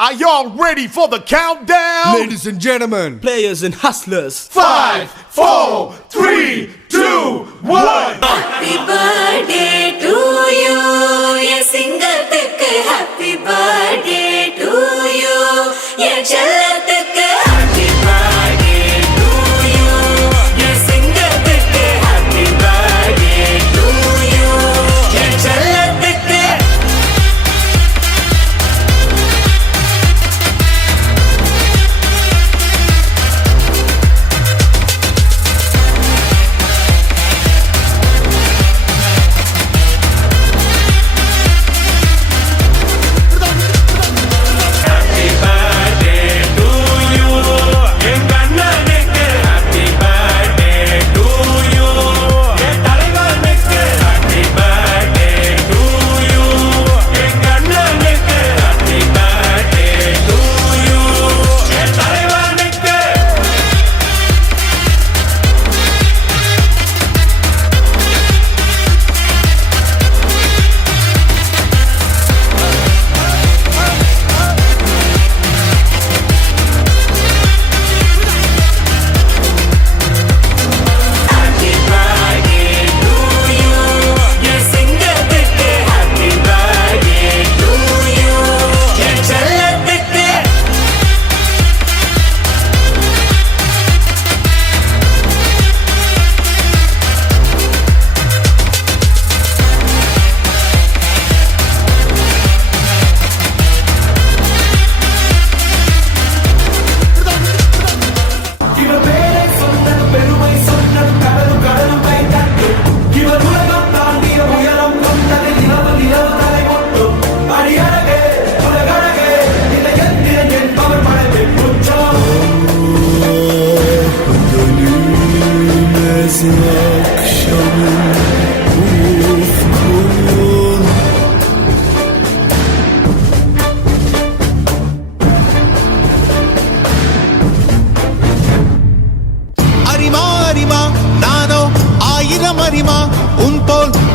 Are y'all ready for the countdown? Ladies and gentlemen, players and hustlers. 5, 4, 3, 2, 1. Happy birthday to you. Ye singathukku happy birthday to you. Ye challathukku happy birthday to you. Ye singathukku happy birthday to you. Ye challathukku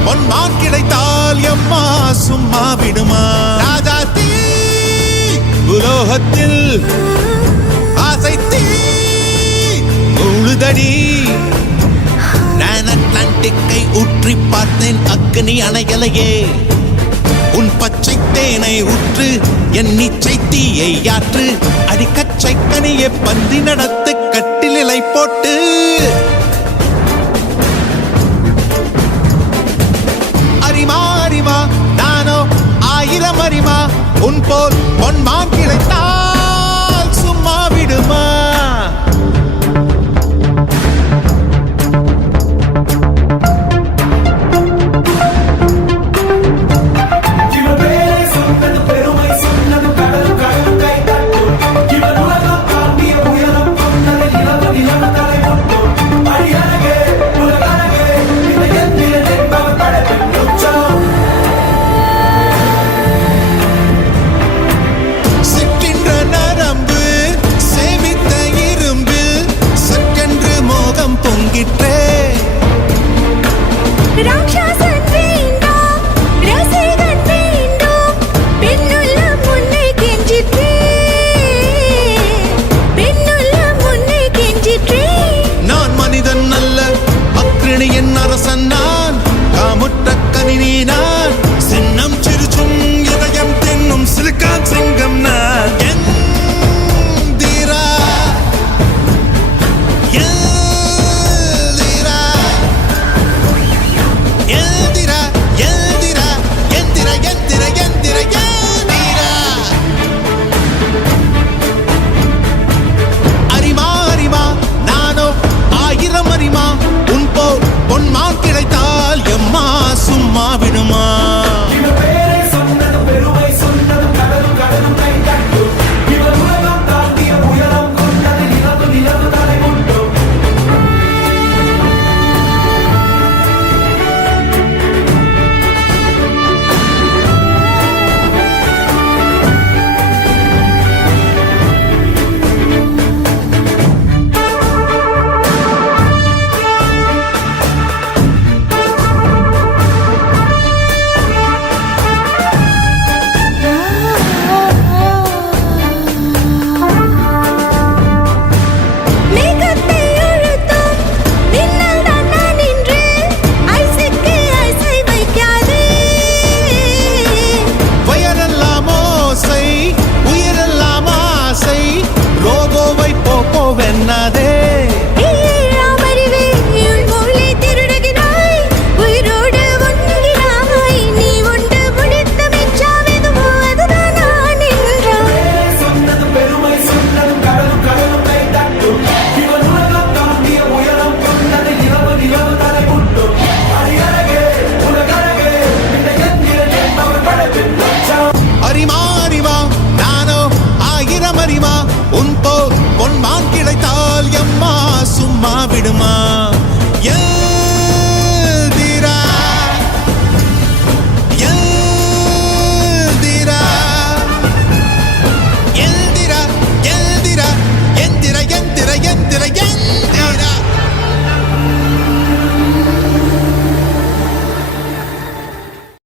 பொன்மான் கிடைத்தால் எம்மா சும்மா விடுமா ராஜாத்தி உலோகத்தில் ஆசை தீ முழுதடி நான் அட்லாண்டிக்கை ஊற்றி பார்த்தேன் அக்னி அணைகளையே உன் பச்சை தேனை ஊற்று என் நிச்சை தீயை யாற்று அடிக்கச்சை கனியை பந்தி நடத்து கட்டிலை போட்டு அறிமா நானோ 1000 அறிமா உன் போல் பொன்மான் கிடைத்தால் சும்மா விடுமா போல் பொன்மான் கிடைத்தால் எம்மா சும்மா விடுமா